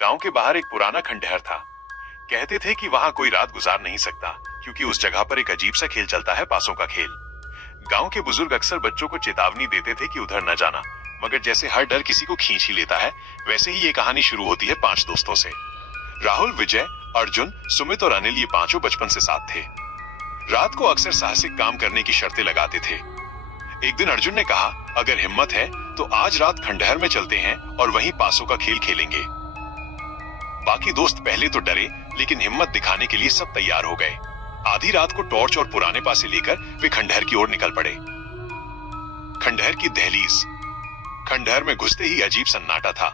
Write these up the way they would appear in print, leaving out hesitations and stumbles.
गांव के बाहर एक पुराना खंडहर था। कहते थे कि वहां कोई रात गुजार नहीं सकता, क्योंकि उस जगह पर एक अजीब सा खेल चलता है, पासों का खेल। गांव के बुजुर्ग अक्सर बच्चों को चेतावनी देते थे कि उधर न जाना, मगर जैसे हर डर किसी को खींच ही लेता है, वैसे ही ये कहानी शुरू होती है 5 दोस्तों से। राहुल, विजय, अर्जुन, सुमित और अनिल, ये पांचों बचपन से साथ थे। रात को अक्सर साहसिक काम करने की शर्तें लगाते थे। एक दिन अर्जुन ने कहा, अगर हिम्मत है तो आज रात खंडहर में चलते हैं और वहीं पासों का खेल खेलेंगे। बाकी दोस्त पहले तो डरे, लेकिन हिम्मत दिखाने के लिए सब तैयार हो गए। आधी रात को टॉर्च और पुराने पासे लेकर वे खंडहर की ओर निकल पड़े। खंडहर की दहलीज। खंडहर में घुसते ही अजीब सन्नाटा था।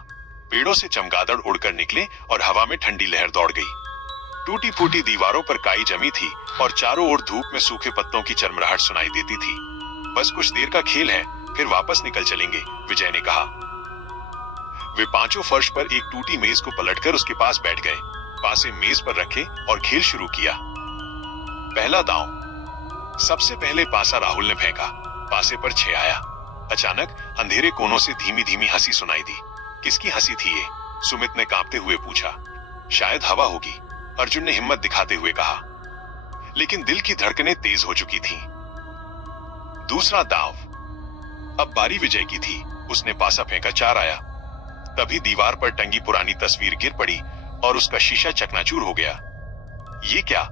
पेड़ों से चमगादड़ उड़कर निकले और हवा में ठंडी लहर दौड़ गई। टूटी फूटी दीवारों पर काई जमी थी और चारों ओर धूप में सूखे पत्तों की चरमराहट सुनाई देती थी। बस कुछ देर का खेल है, फिर वापस निकल चलेंगे, विजय ने कहा। वे पांचों फर्श पर एक टूटी मेज को पलटकर उसके पास बैठ गए, पासे मेज पर रखे और खेल शुरू किया। पहला दांव। सबसे पहले पासा राहुल ने फेंका। पासे पर 6 आया। अचानक अंधेरे कोनों से धीमी धीमी हंसी सुनाई दी। किसकी हंसी थी ये? सुमित ने कांपते हुए पूछा। शायद हवा होगी, अर्जुन ने हिम्मत दिखाते हुए कहा। लेकिन दिल की धड़कनें तेज हो चुकी थीं। दूसरा दांव। अब बारी विजय की थी। उसने पासा फेंका, 4 आया। तभी दीवार पर टंगी पुरानी तस्वीर गिर पड़ी और उसका शीशा चकनाचूर हो गया। ये क्या?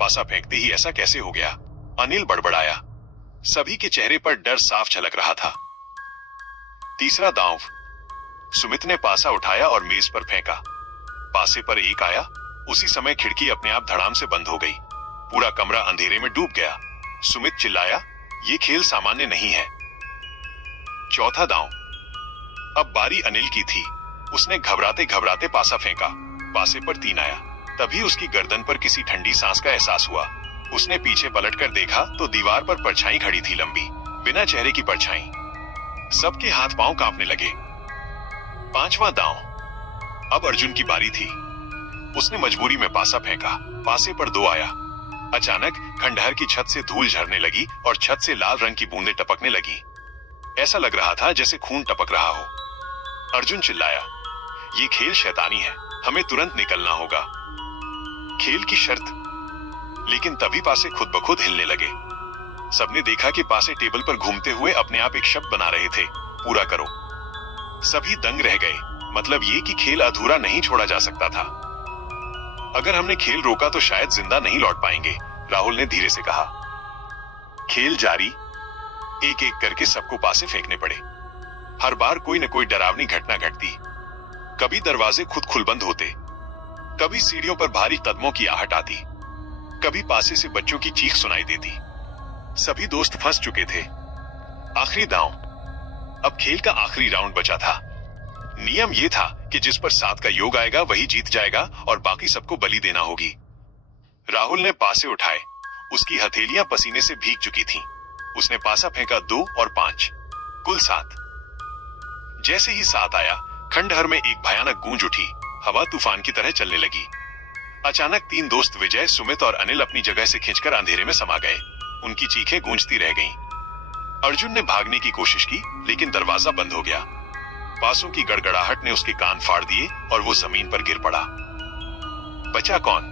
पासा फेंकते ही ऐसा कैसे हो गया? अनिल बड़बड़ाया। सभी के चेहरे पर डर साफ झलक रहा था। तीसरा दांव। सुमित ने पासा उठाया और मेज पर फेंका। पासे पर 1 आया। उसी समय खिड़की अपने आप धड़ाम से बंद हो गई। पूरा कमरा अंधेरे में डूब गया। सुमित चिल्लाया, ये खेल सामान्य नहीं है। चौथा दांव। अब बारी अनिल की थी। उसने घबराते घबराते पासा फेंका। पासे पर 3 आया। तभी उसकी गर्दन पर किसी ठंडी सांस का एहसास हुआ। उसने पीछे पलटकर देखा तो दीवार पर परछाई खड़ी थी, लंबी, बिना चेहरे की परछाई। सबके हाथ पांव कांपने लगे। 5वां दांव। अब अर्जुन की बारी थी। उसने मजबूरी में पासा फेंका। पासे पर 2 आया। अचानक खंडहर की छत से धूल झरने लगी और छत से लाल रंग की बूंदें टपकने लगी। ऐसा लग रहा था जैसे खून टपक रहा हो। अर्जुन चिल्लाया, ये खेल शैतानी है, हमें तुरंत निकलना होगा। खेल की शर्त। लेकिन तभी पासे खुद ब खुद हिलने लगे। सबने देखा कि पासे टेबल पर घूमते हुए अपने आप एक शब्द बना रहे थे, पूरा करो। सभी दंग रह गए। मतलब ये कि खेल अधूरा नहीं छोड़ा जा सकता था। अगर हमने खेल रोका तो शायद जिंदा नहीं लौट पाएंगे, राहुल ने धीरे से कहा। खेल जारी। एक एक करके सबको पासे फेंकने पड़े। हर बार कोई न कोई डरावनी घटना घटती। कभी दरवाजे खुद खुलबंद होते, कभी सीढ़ियों पर भारी कदमों की आहट आती, कभी पासे से बच्चों की चीख सुनाई देती। सभी दोस्त फंस चुके थे। आखिरी दांव। अब खेल का आखिरी राउंड बचा था। नियम यह था कि जिस पर 7 का योग आएगा वही जीत जाएगा और बाकी सबको बलि देना होगी। राहुल ने पासे उठाए। उसकी हथेलियां पसीने से भीग चुकी थीं। उसने पासा फेंका, 2 और 5, कुल 7। जैसे ही 7 आया, खंडहर में एक भयानक गूंज उठी। हवा तूफान की तरह चलने लगी। अचानक 3 दोस्त विजय, सुमित और अनिल अपनी जगह से खिंचकर अंधेरे में समा गए। उनकी चीखें गूंजती रह गईं। अर्जुन ने भागने की कोशिश की, लेकिन दरवाजा बंद हो गया। पासों की गड़गड़ाहट ने उसके कान फाड़ दिए और वो जमीन पर गिर पड़ा। बचा कौन?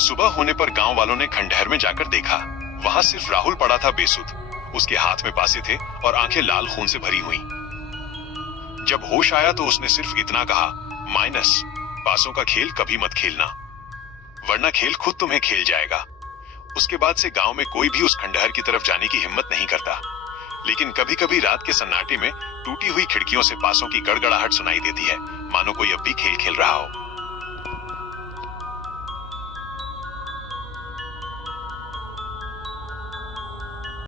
सुबह होने पर गांव वालों ने खंडहर में जाकर देखा। वहां सिर्फ राहुल पड़ा था बेसुध। उसके हाथ में पासे थे और आंखें लाल खून से भरी हुई। जब होश आया तो उसने सिर्फ इतना कहा, माइनस, पासों का खेल कभी मत खेलना, वरना खेल खुद तुम्हें खेल जाएगा। उसके बाद से गांव में कोई भी उस खंडहर की तरफ जाने की हिम्मत नहीं करता। लेकिन कभी कभी रात के सन्नाटे में टूटी हुई खिड़कियों से पासों की गड़गड़ाहट सुनाई देती है, मानो कोई अब भी खेल खेल रहा हो।